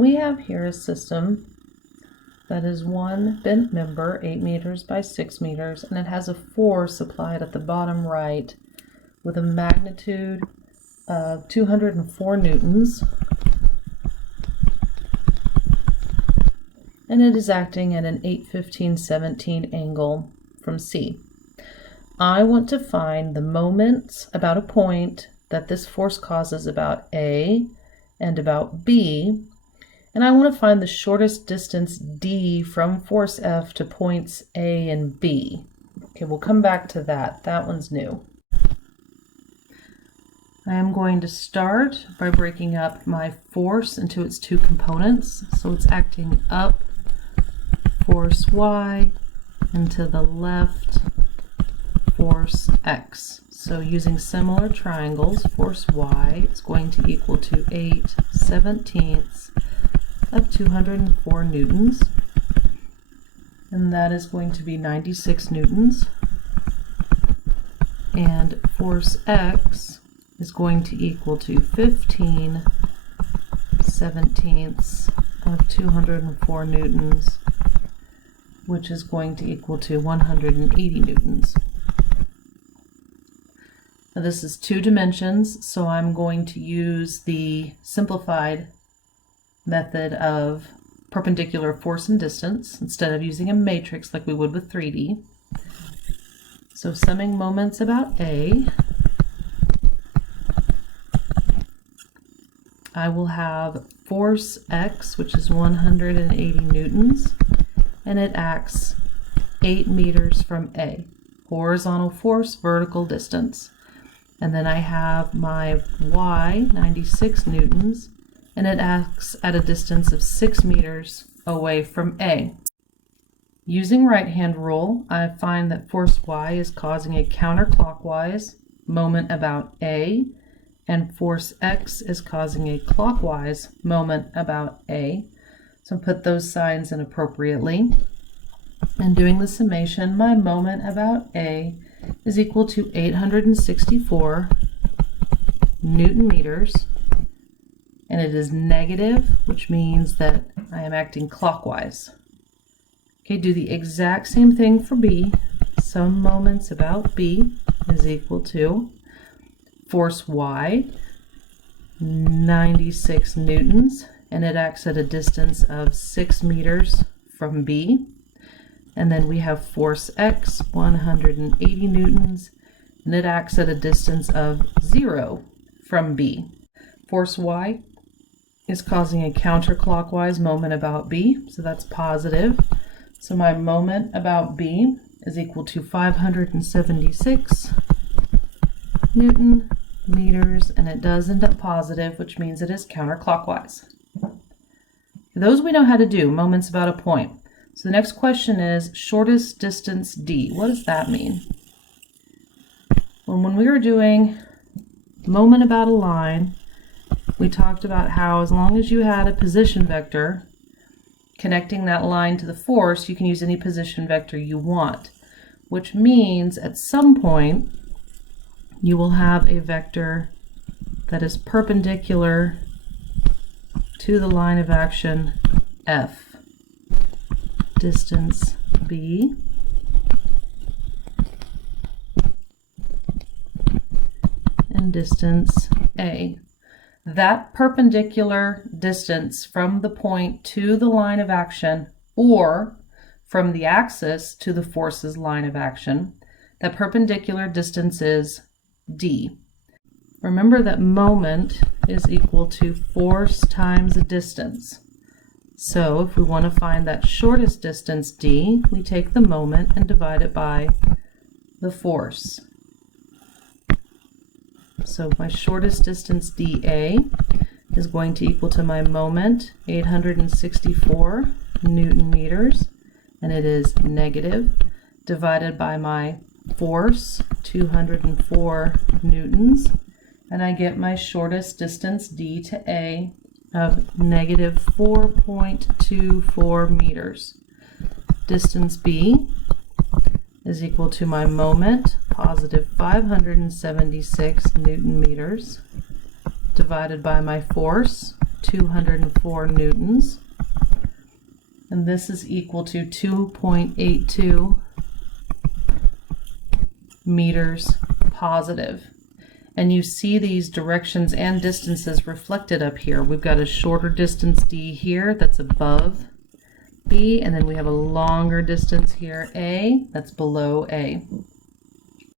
We have here a system that is one bent member, 8 meters by 6 meters, and it has a force applied at the bottom right with a magnitude of 204 newtons, and it is acting at an 8:15:17 angle from C. I want to find the moments about a point that this force causes about A and about B, and I want to find the shortest distance D from force F to points A and B. Okay, we'll come back to that. That one's new. I am going to start by breaking up my force into its two components. So it's acting up, force Y, and to the left, force X. So using similar triangles, force Y is going to equal to 8/17 of 204 newtons, and that is going to be 96 newtons. And force X is going to equal to 15/17 of 204 newtons, which is going to equal to 180 newtons. Now this is 2 dimensions, so I'm going to use the simplified method of perpendicular force and distance instead of using a matrix like we would with 3D. So summing moments about A, I will have force X, which is 180 newtons, and it acts 8 meters from A. Horizontal force, vertical distance. And then I have my Y, 96 newtons, and it acts at a distance of 6 meters away from A. Using right-hand rule, I find that force Y is causing a counterclockwise moment about A, and force X is causing a clockwise moment about A. So put those signs in appropriately. And doing the summation, my moment about A is equal to 864 Newton meters, and it is negative, which means that I am acting clockwise. Okay, do the exact same thing for B. Some moments about B is equal to force Y, 96 newtons, and it acts at a distance of 6 meters from B. And then we have force X, 180 newtons, and it acts at a distance of 0 from B. Force Y is causing a counterclockwise moment about B, so that's positive. So my moment about B is equal to 576 Newton meters, and it does end up positive, which means it is counterclockwise. Those we know how to do, moments about a point. So the next question is shortest distance D. What does that mean? Well, when we were doing moment about a line, we talked about how as long as you had a position vector connecting that line to the force, you can use any position vector you want, which means at some point you will have a vector that is perpendicular to the line of action F. Distance B, and distance A. That perpendicular distance from the point to the line of action, or from the axis to the force's line of action, that perpendicular distance is D. Remember that moment is equal to force times a distance. So if we want to find that shortest distance D, we take the moment and divide it by the force. So my shortest distance dA is going to equal to my moment, 864 Newton meters, and it is negative, divided by my force, 204 newtons, and I get my shortest distance D to A of negative 4.24 meters. Distance B is equal to my moment, positive 576 Newton meters, divided by my force, 204 newtons. And this is equal to 2.82 meters positive. And you see these directions and distances reflected up here. We've got a shorter distance D here that's above B, and then we have a longer distance here, A, that's below A.